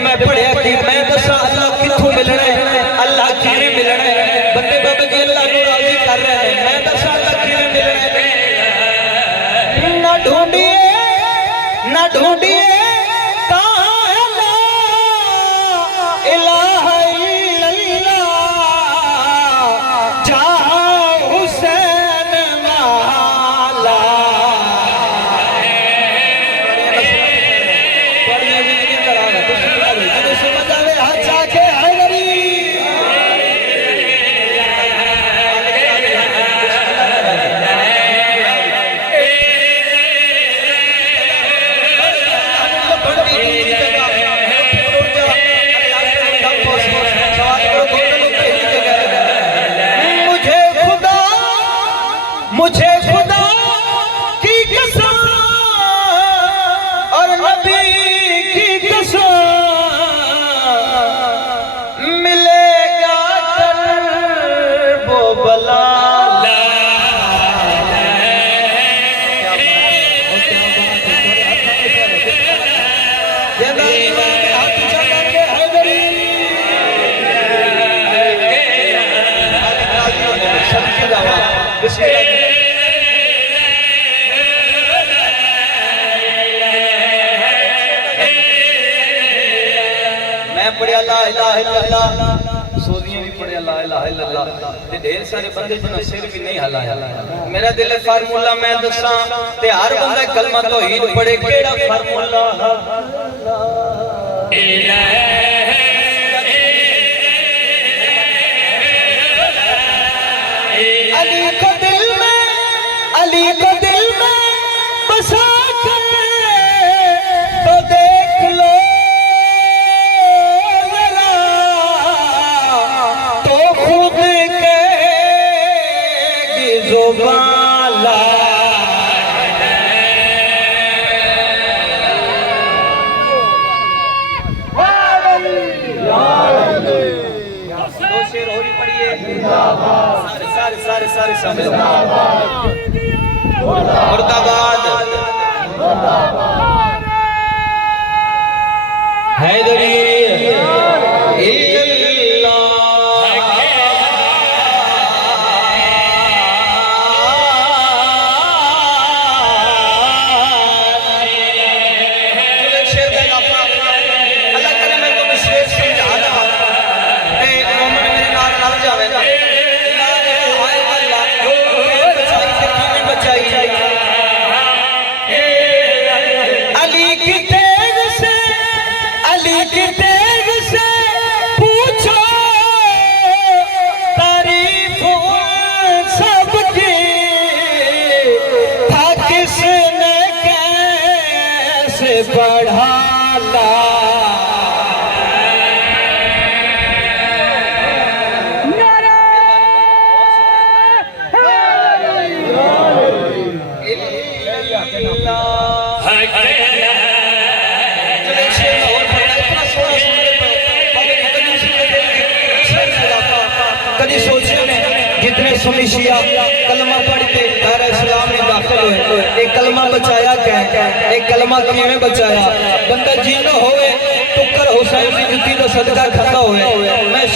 मैं पढ़िया कि मैं दसा अल्लाह किथों मिलना है, अल्लाह किवें मिलना है। बंदे बाबा जी अल्लाह को राजी कर रहे हैं, मैं दसा अल्लाह किवें मिलना है। ना ढूंढिए ना ढूंढिए मुझे खुदा की कसम और नबी की कसम मिलेगा वो बला। पढ़िया ला इलाहा इल्लल्लाह, सोदियां भी पढ़िया ला इलाहा इल्लल्लाह, ते ढेर सारे बंदे जिन्होंने सिर भी नहीं हिलाया। मेरा दिल फार्मूला मैं दसा ते हर बंदा कलमा तौहीद पढ़े। केड़ा फार्मूला? अली को दिल में, अली को दिल में बसा के तो देख लो वाला। दो शेर और ही पढ़िए, सारे सारे सारे सारे मुर्दाबाद हैदरी बढ़ाला। कभी सोचिए इतने सुनिशिया कलमा पढ़ के दायरा इस्लाम में दाखिल हुए। एक कलमा बचाया क्या, एक कलमा किवें बचाया। बंदा जिन्न होवे टुकर हुसैन की जुती का सदका खाता होवे। मैं